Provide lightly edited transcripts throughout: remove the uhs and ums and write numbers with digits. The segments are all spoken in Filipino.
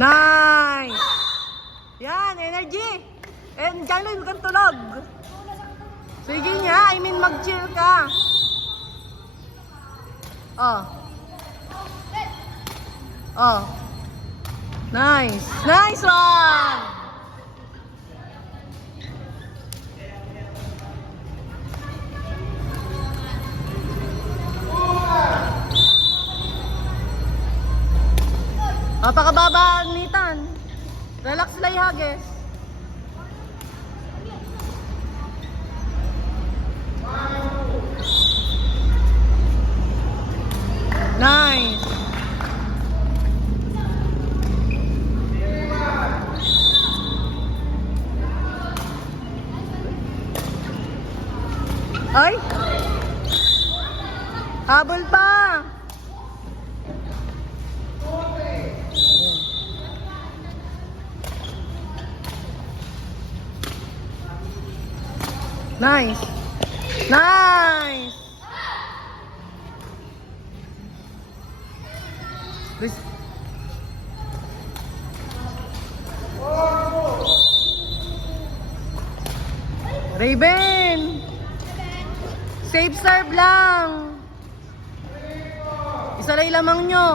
Nice! Yan, energy! And dyan lang, huwag kang tulog. Sige nga, I mean mag-chill ka. Oh. Oh. Nice. Nice one! Pakababa ang nitan. Relax lang Hages. Nice. Ay! Habol pa! Nice! Nice! Raven! Safe serve lang! Isa lang lamang nyo.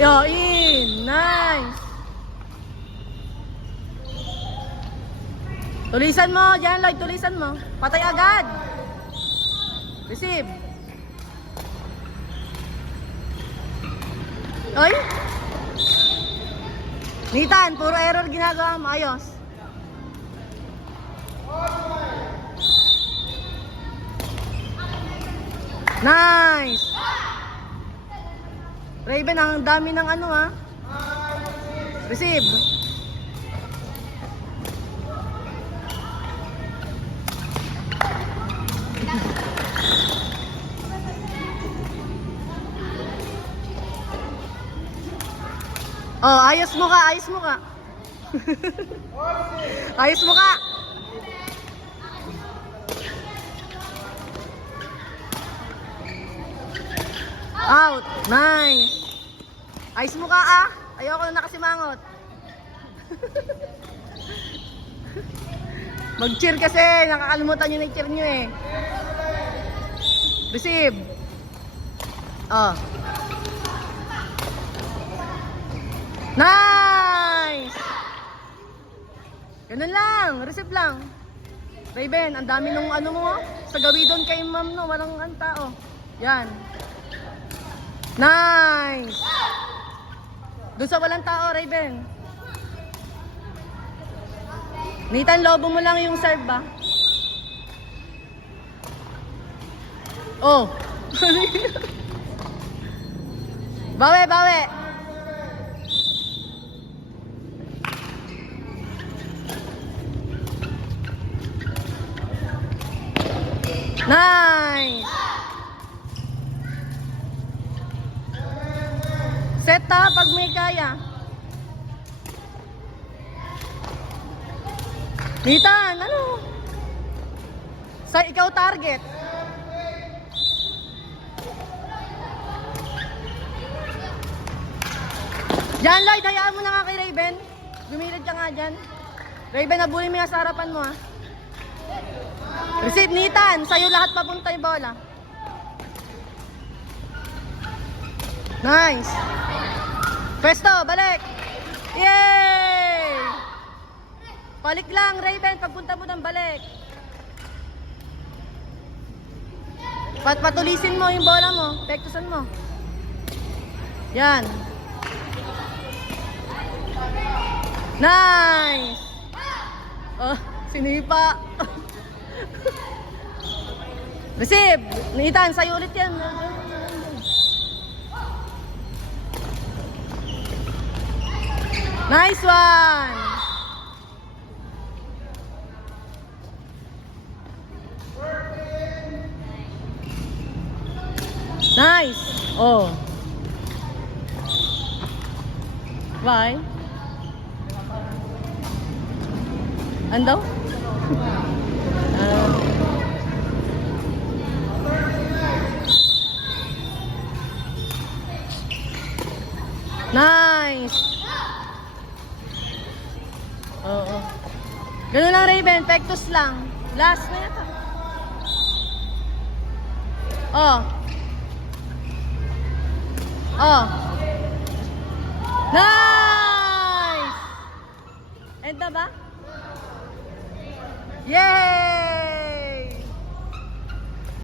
Yo, in! Nice! Tulisan mo, dyan Lloyd, tulisan mo. Patay agad! Receive! Oy! Nitan, puro error ginagawa mo, ayos. Nice! Raven, ang dami ng ano ha. Receive. Oh, ayos mo ka, ayos mo ka. Ayos mo ka. Out. Nice. Ayos mo ka ah. Ayoko na nakasimangot. Mag-cheer kasi. Nakakalimutan nyo na yung cheer nyo eh. Receive. Oh. Nice. Ganun lang. Receive lang. Raven, ang dami nung ano mo. Sa gawi doon kay ma'am no. Walang ang tao. Yan. Nice! Doon sa walang tao, Raven. Nitan, lobo mo lang yung serve ba? Oh! Bawi, bawi! Nice! Set ha, pag may kaya. Nitan, ano? Sa ikaw target. Diyan Lloyd, hayaan mo na nga kay Raven. Gumilid ka nga dyan. Raven, nabuli mo nga sa harapan mo ha. Receive Nitan, sa'yo lahat papunta yung bola. Nice. Pwesto, balik. Yay! Balik lang, Raven, pagpunta mo ng balik. Patulisin mo yung bola mo, pektusan mo. Yan. Nice. Oh, sinipa. Receive. Nitan, sa'yo ulit yan. Nice one! Nice! Oh! Why? Ano? Nice! Oo. Ganun lang, Raven. Pectus lang. Last na yata. Oh. Oh. Nice! End na ba? Yay!